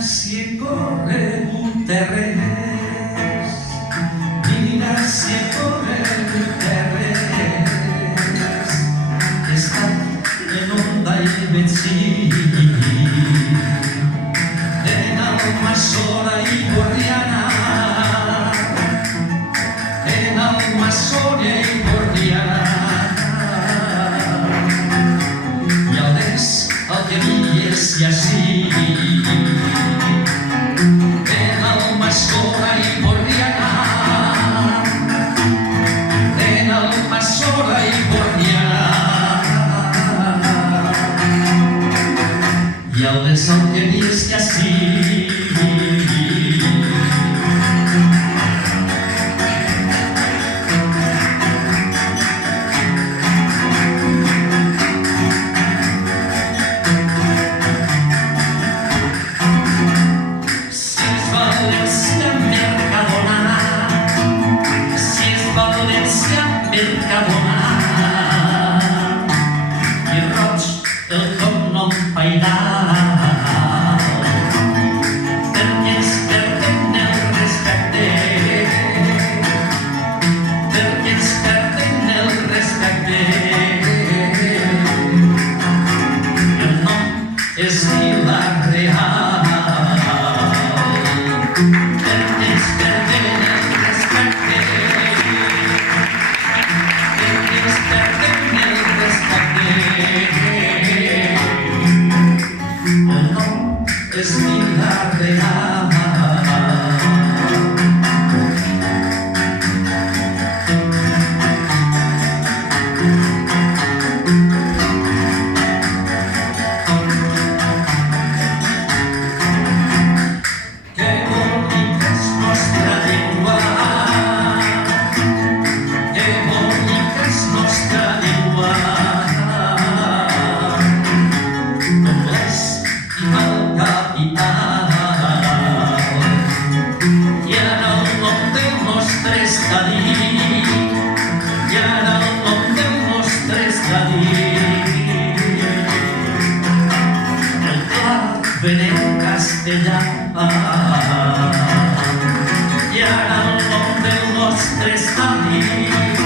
si corre terres, mira si corre terres, he estat en Onda i Betxí, en Almassora i Borriana, en Almassora i Borriana, i a les Alqueries i així. I a les Alqueries i així. Si és València, Mercadona, si és València, Mercadona, i roig el cognom Paidà. És Vila Real, perquè ens perdem el respecte, perquè ens perdem el respecte. El nom és Vila Real. En castellà i ara el nom del nostre estadi.